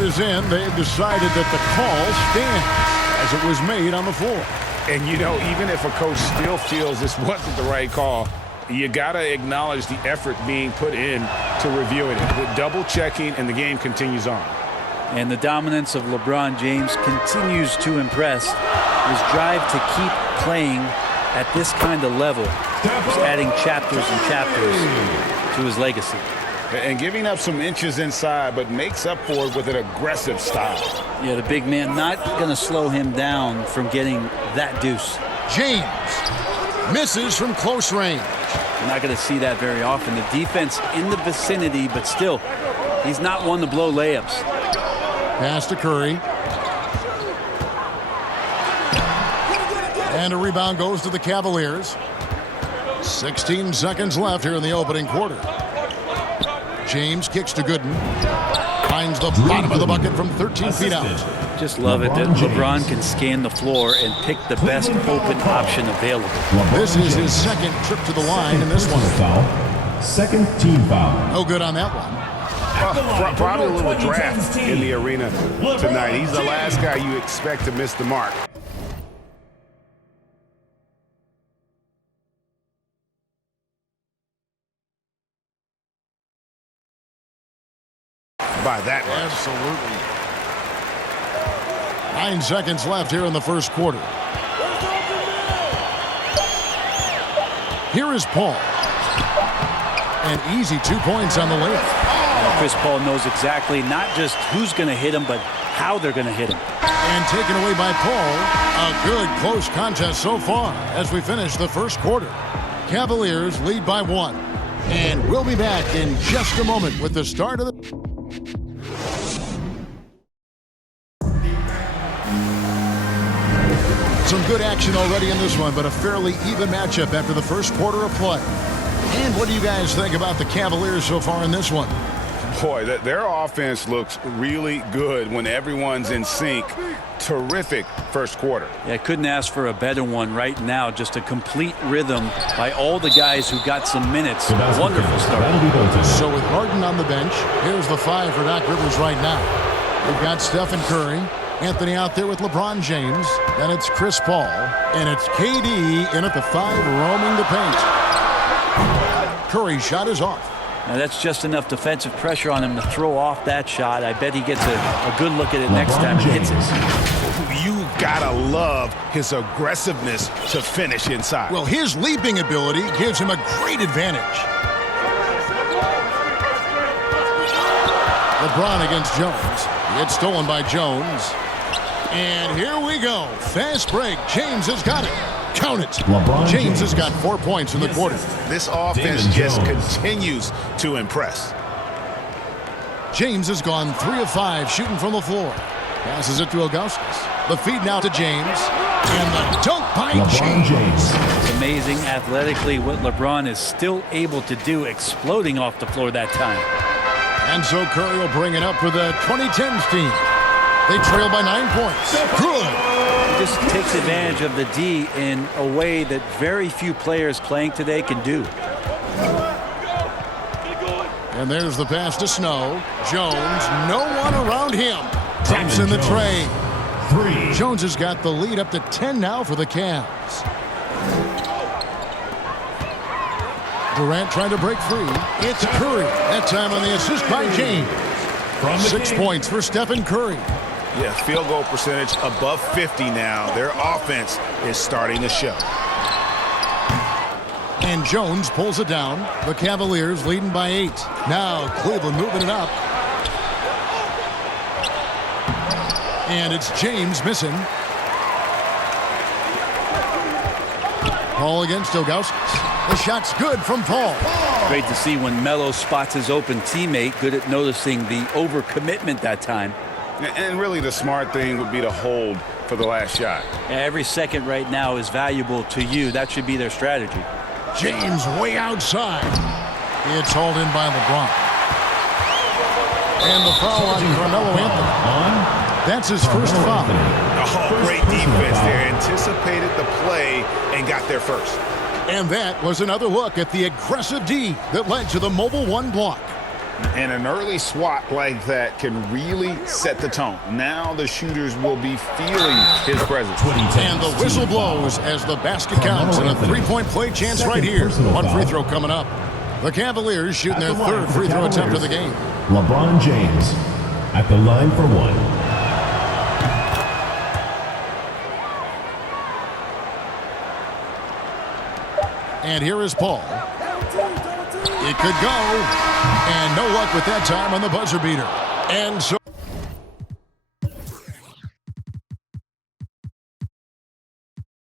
word is in. They've decided that the call stands as it was made on the floor. And, you know, even if a coach still feels this wasn't the right call, you got to acknowledge the effort being put in to reviewing it. The double checking, and the game continues on. And the dominance of LeBron James continues to impress. His drive to keep playing at this kind of level is adding chapters and chapters to his legacy. And giving up some inches inside, but makes up for it with an aggressive style. Yeah, the big man not going to slow him down from getting that deuce. James misses from close range. You're not going to see that very often. The defense in the vicinity, but still, he's not one to blow layups. Pass to Curry. And a rebound goes to the Cavaliers. 16 seconds left here in the opening quarter. James kicks to Gooden. Finds the bottom of the bucket from 13 feet out. Just love it that LeBron can scan the floor and pick the best open option available. This is his second trip to the line in this one. Second team foul. No good on that one. Probably a little draft in the arena tonight. He's the last guy you expect to miss the mark. By that much. Absolutely. 9 seconds left here in the first quarter. Here is Paul. An easy 2 points on the layup. Chris Paul knows exactly not just who's going to hit him, but how they're going to hit him. And taken away by Paul. A good close contest so far as we finish the first quarter. Cavaliers lead by 1. And we'll be back in just a moment with the start of the... Some good action already in this one, but a fairly even matchup after the first quarter of play. And what do you guys think about the Cavaliers so far in this one? Boy, their offense looks really good when everyone's in sync. Terrific first quarter. Yeah, I couldn't ask for a better one right now. Just a complete rhythm by all the guys who got some minutes. Wonderful start. So with Harden on the bench, here's the 5 for Doc Rivers right now. We've got Stephen Curry, Anthony out there with LeBron James. Then it's Chris Paul, and it's KD in at the 5 roaming the paint. Curry's shot is off. Now that's just enough defensive pressure on him to throw off that shot. I bet he gets a good look at it next time he hits it. You gotta love his aggressiveness to finish inside. Well, his leaping ability gives him a great advantage. LeBron against Jones. It's stolen by Jones. And here we go. Fast break. James has got it. Count it. James has got 4 points in the quarter. This offense just continues to impress. James has gone 3 of 5 shooting from the floor. Passes it to Augustus. The feed now to James. And the dunk by James. It's amazing athletically what LeBron is still able to do, exploding off the floor that time. And so Curry will bring it up for the 2010s team. They trail by 9 points. Good. He just takes advantage of the D in a way that very few players playing today can do. And there's the pass to Snow. Jones, no one around him. Drops in the tray. Jones has got the lead up to 10 now for the Cavs. Durant trying to break free. It's Curry. That time on the assist by James. 6 points for Stephen Curry. Yeah, field goal percentage above 50 now. Their offense is starting to show. And Jones pulls it down. The Cavaliers leading by 8. Now Cleveland moving it up. And it's James missing. Paul against Augustus. The shot's good from Paul. Great to see when Melo spots his open teammate, good at noticing the overcommitment that time. And really the smart thing would be to hold for the last shot. Every second right now is valuable to you. That should be their strategy. James way outside. It's hauled in by LeBron. And the foul on Carmelo Anthony. That's his first foul. Oh, great defense there. Anticipated the play and got there first. And that was another look at the aggressive D that led to the Mobile One block. And an early swat like that can really set the tone. Now the shooters will be feeling his presence. And the whistle blows as the basket counts, and a three-point play chance right here. One free throw coming up. The Cavaliers shooting their third free throw attempt of the game. LeBron James at the line for one. And here is Paul. It could go. And no luck with that time on the buzzer beater. And so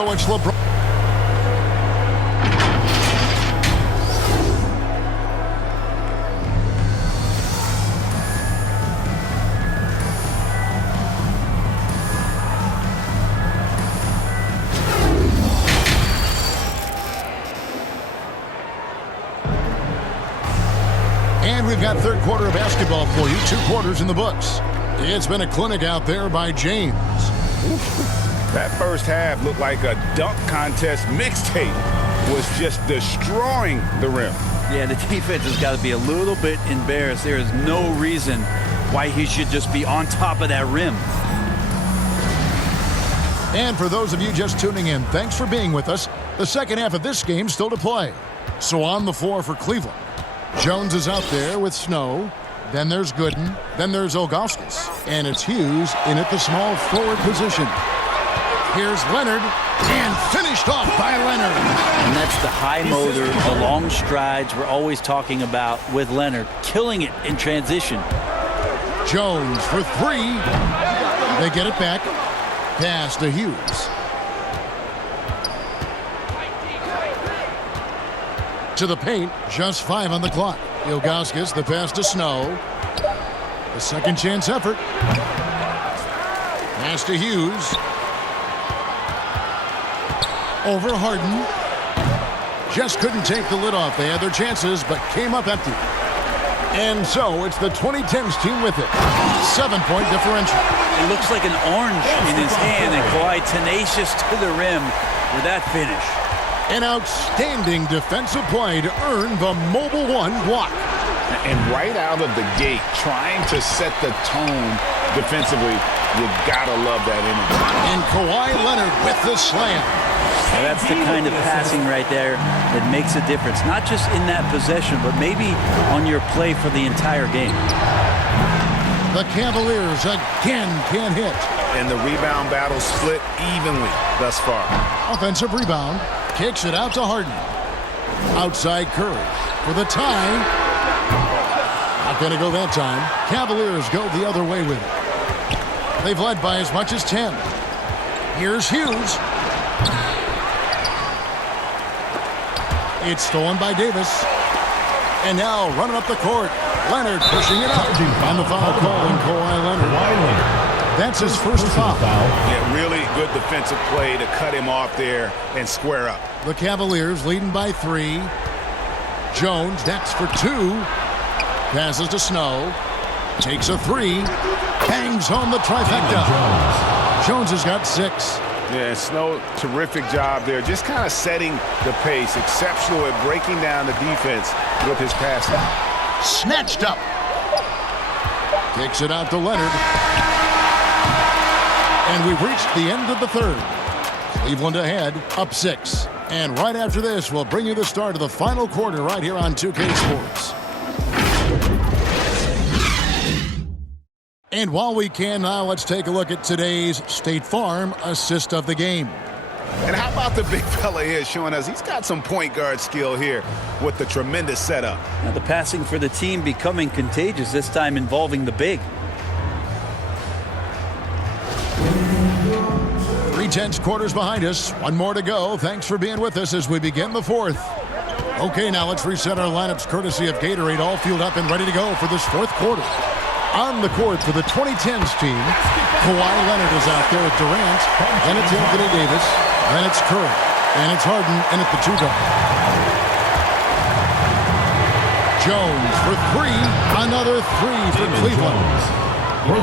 it's LeBron. And we've got third quarter of basketball for you. 2 quarters in the books. It's been a clinic out there by James. That first half looked like a dunk contest mixtape. Was just destroying the rim. Yeah, the defense has got to be a little bit embarrassed. There is no reason why he should just be on top of that rim. And for those of you just tuning in, thanks for being with us. The second half of this game still to play. So on the floor for Cleveland, Jones is out there with Snow. Then there's Gooden. Then there's Ilgauskas. And it's Hughes in at the small forward position. Here's Leonard, and finished off by Leonard. And that's the high motor, the long strides we're always talking about with Leonard, killing it in transition. Jones for 3. They get it back. Pass to Hughes. To the paint, just 5 on the clock. Ilgauskas, the pass to Snow. The second chance effort. Pass to Hughes. Over Harden. Just couldn't take the lid off. They had their chances, but came up empty. And so it's the 2010s team with it. 7-point differential. It looks like an orange in his hand, and Kawhi tenacious to the rim with that finish. An outstanding defensive play to earn the Mobile One block. And right out of the gate, trying to set the tone defensively, you gotta love that energy. And Kawhi Leonard with the slam. Now that's the kind of passing right there that makes a difference, not just in that possession, but maybe on your play for the entire game. The Cavaliers again can't hit. And the rebound battle split evenly thus far. Offensive rebound. Kicks it out to Harden. Outside Curry for the tie. Not going to go that time. Cavaliers go the other way with it. They've led by as much as 10. Here's Hughes. It's stolen by Davis. And now running up the court. Leonard pushing it up. On the foul call in Kawhi Leonard. That's his first foul. Yeah, really good defensive play to cut him off there and square up. The Cavaliers leading by 3. Jones, that's for 2. Passes to Snow. Takes a 3. Bangs home the trifecta. Jones has got 6. Yeah, Snow, terrific job there. Just kind of setting the pace. Exceptional at breaking down the defense with his passing. Snatched up. Kicks it out to Leonard. And we've reached the end of the third. Cleveland ahead, up 6. And right after this, we'll bring you the start of the final quarter right here on 2K Sports. And while we can now, let's take a look at today's State Farm assist of the game. And how about the big fella here showing us he's got some point guard skill here with the tremendous setup. Now the passing for the team becoming contagious, this time involving the big. 3/10 quarters behind us. One more to go. Thanks for being with us as we begin the fourth. Okay, now let's reset our lineups courtesy of Gatorade, all fueled up and ready to go for this fourth quarter. On the court for the 2010s team, Kawhi Leonard is out there with Durant. Then it's Anthony Davis. Then it's Curry. And it's Harden in at the 2 guard. Jones for 3. Another 3 for Cleveland.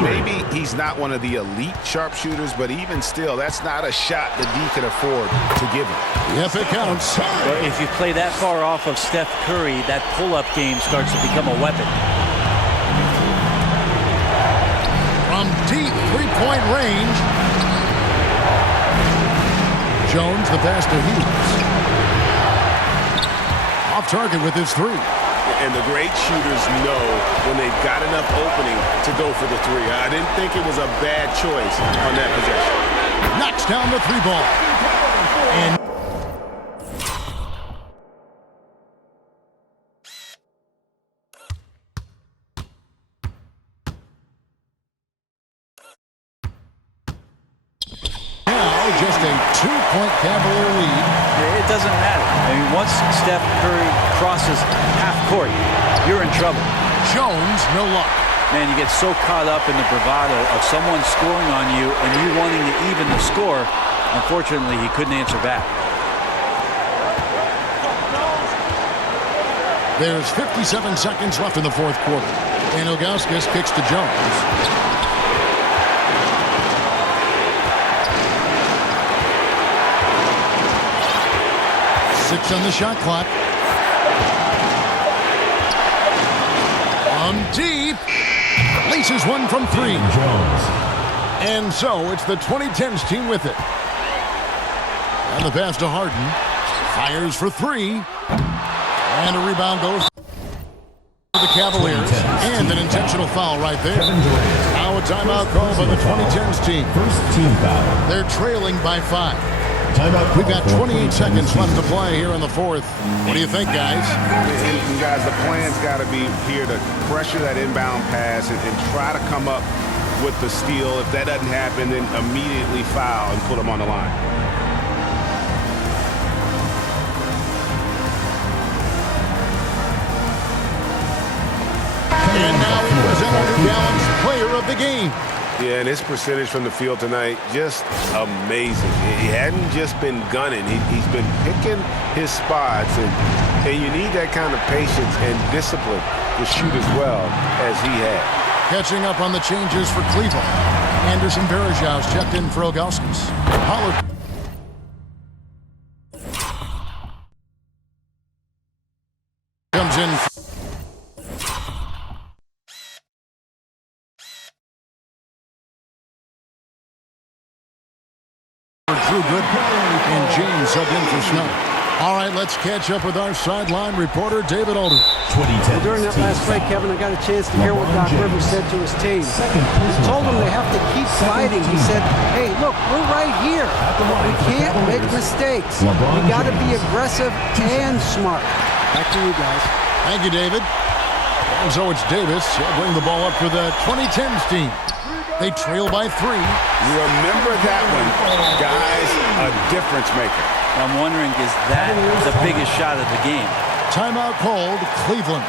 Maybe he's not one of the elite sharpshooters, but even still, that's not a shot that D can afford to give him. Yep, it counts. But if you play that far off of Steph Curry, that pull-up game starts to become a weapon. three-point range. Jones, the pass to Hughes. Off target with his three. And the great shooters know when they've got enough opening to go for the three. I didn't think it was a bad choice on that possession. Knocks down the three ball. And now just a 2-point Cavalier lead. It doesn't matter. I mean, once Steph Curry crosses half court, you're in trouble. Jones, no luck. Man, you get so caught up in the bravado of someone scoring on you and you wanting to even the score. Unfortunately, he couldn't answer back. There's 57 seconds left in the fourth quarter. And Ilgauskas kicks to Jones. Six on the shot clock. Deep. Laces one from three. Jones. And so it's the 2010s team with it. And the pass to Harden. Fires for three. And a rebound goes to the Cavaliers. And an intentional foul right there. Now a timeout call by the 2010s team. First team foul. They're trailing by 5. Timeout. We've got 28 seconds left to play here in the fourth. What do you think, guys? And guys, the plan's got to be here to pressure that inbound pass and try to come up with the steal. If that doesn't happen, then immediately foul and put them on the line. And now we present our New Balance Player of the Game. Yeah, and his percentage from the field tonight, just amazing. He hadn't just been gunning. He's been picking his spots, and you need that kind of patience and discipline to shoot as well as he had. Catching up on the changes for Cleveland. Anderson Varejao checked in for Ilgauskas. Pollard comes in. Drew Good and James subbed in for Snow. All right, let's catch up with our sideline reporter, David Aldridge. 2010. During that last play, Kevin, I got a chance to hear what Doc Rivers said to his team. He told them they have to keep fighting. He said, hey, look, we're right here. We can't make mistakes. We got to be aggressive and smart. Back to you guys. Thank you, David. And so it's Davis. He'll bring the ball up for the 2010s team. They trail by 3. Remember that one, guys, a difference maker. I'm wondering, is that the biggest shot of the game? Timeout called, Cleveland.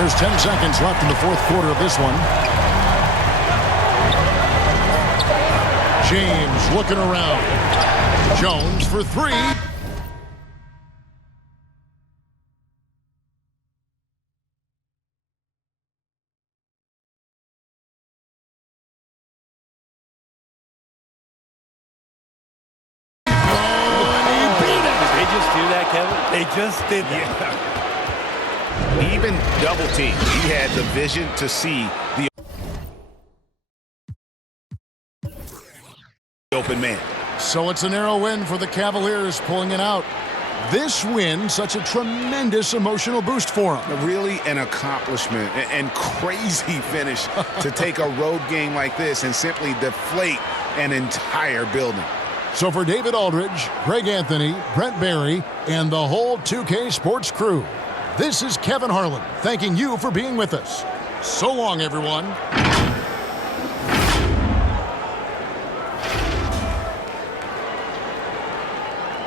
There's 10 seconds left in the fourth quarter of this one. James looking around. Jones for 3. They just did that. Yeah. Even double team, he had the vision to see the open man. So it's a narrow win for the Cavaliers, pulling it out. This win, such a tremendous emotional boost for them. Really an accomplishment and crazy finish to take a road game like this and simply deflate an entire building. So for David Aldridge, Greg Anthony, Brent Barry, and the whole 2K Sports crew, this is Kevin Harlan thanking you for being with us. So long, everyone.